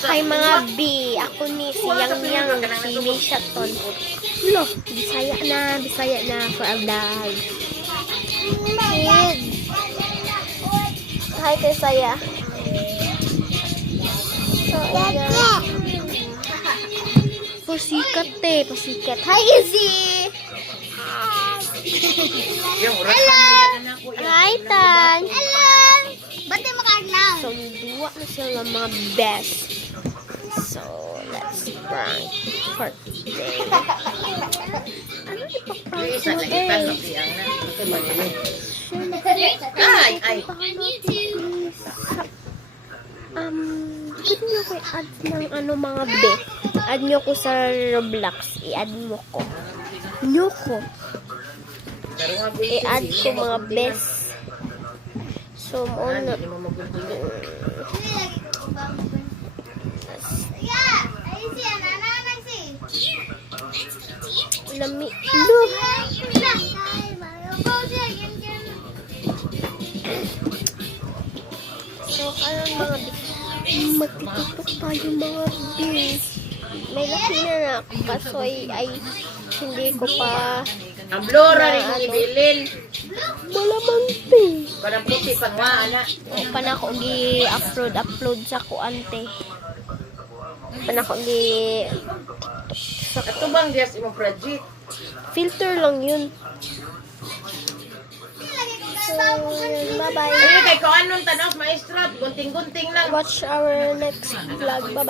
Hi mga B, ako ni si Yang Yang, si May Shaton. Lo, Bisaya na, Bisaya na for a vlog. Kid. Hi kay Saya. So, ayan. Pasikat eh, pasikat. Hi Izzy! Yung yan. Hi Tan! Hello! Ba't di makagnaw? So, duwa na sila mga best. So, let's prank for today. ano di pa prank Isa mo eh? yun? Ay, ay. Um, pwede nyo ko i-add ng ano mga be. Add nyo ko sa Roblox. I-add mo ko. Nyo ko. I-add ko mga best. So, mo na. Lami. Look! So, ano mga bis? Magtututok tayo mga bis. May laki na na ako kaso ay, ay hindi ko pa Ang blura rin yung ibilin. malamang bis. Parang puti pang nga, ana. O, pa na ako gi-upload, upload sa kuante. Ako gi... Sa, Ito bang dias imong project? filter lang yun. So, bye-bye. Ay, kay ko anong tanaw, maestra, gunting-gunting lang. Watch our next vlog. Bye-bye.